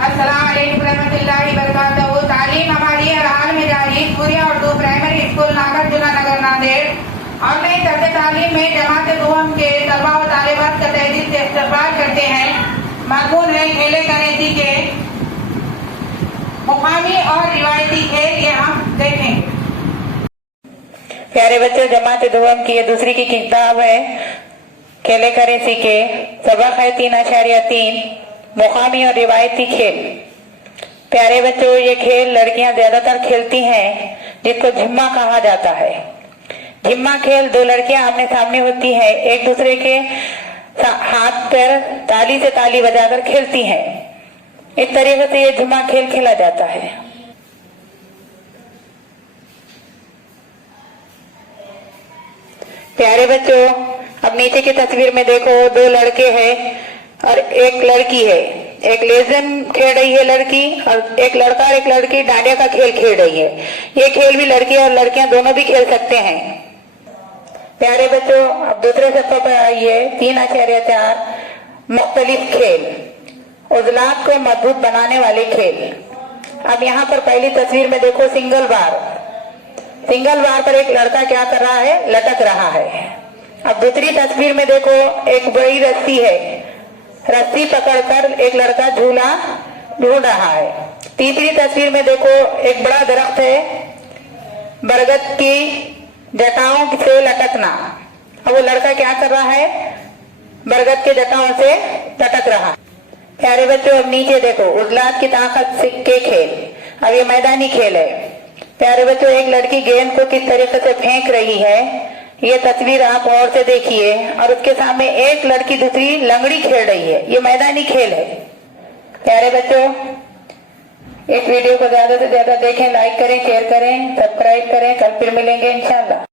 अस्सलाम वालेकुम रहमतुल्लाहि वबरकातुहू। तालीम हमारी हर हाल में जारी। पूरी उर्दू प्राइमरी स्कूल नागरजुना नगर नांदेड़ और नई तर्ज तालीम में जमात दुहम के तलबा व तालिबात का तहे दिल से इस्तकबाल करते हैं। मज़मून है खेले करेंसी के मुकामी और रिवायती खेल, ये हम देखेंगे। प्यारे बच्चों, जमात दुहम की ये दूसरी की किताब है खेले करेंसी के। सबक है 3.3 मुकामी और रिवायती खेल। प्यारे बच्चों, ये खेल लड़कियां ज्यादातर खेलती हैं, जिसको झिम्मा कहा जाता है। झिम्मा खेल दो लड़कियां आमने सामने होती हैं, एक दूसरे के हाथ पर ताली से ताली बजाकर खेलती हैं। इस तरीके से ये झिम्मा खेल खेला जाता है। प्यारे बच्चों, अब नीचे की तस्वीर में देखो, दो लड़के हैं और एक लड़की है। एक लेजन खेल रही है लड़की, और एक लड़का और एक लड़की डांडिया का खेल खेल रही है। ये खेल भी लड़के और लड़कियां दोनों भी खेल सकते हैं। प्यारे बच्चों, अब दूसरे सफे पर आइए। 3.4 मुख्तलिफ खेल, उजलात को मजबूत बनाने वाले खेल। अब यहाँ पर पहली तस्वीर में देखो, सिंगल बार पर एक लड़का क्या कर रहा है, लटक रहा है। अब दूसरी तस्वीर में देखो, एक बड़ी रस्सी है, रस्सी पकड़कर एक लड़का झूला ढूंढ रहा है। तीसरी तस्वीर में देखो, एक बड़ा दरख्त है, बरगद की जटाओं से लटकना। अब वो लड़का क्या कर रहा है, बरगद के जटाओं से लटक रहा। प्यारे बच्चों, अब नीचे देखो, उजलात की ताकत के खेल। अब ये मैदानी खेल है। प्यारे बच्चों, एक लड़की गेंद को किस तरीके से फेंक रही है, ये तस्वीर आप और से देखिए, और उसके सामने एक लड़की दूसरी लंगड़ी खेल रही है। ये मैदानी खेल है। प्यारे बच्चों, इस वीडियो को ज्यादा से ज्यादा देखें, लाइक करें, शेयर करें, सब्सक्राइब करें। कल फिर मिलेंगे इंशाल्लाह।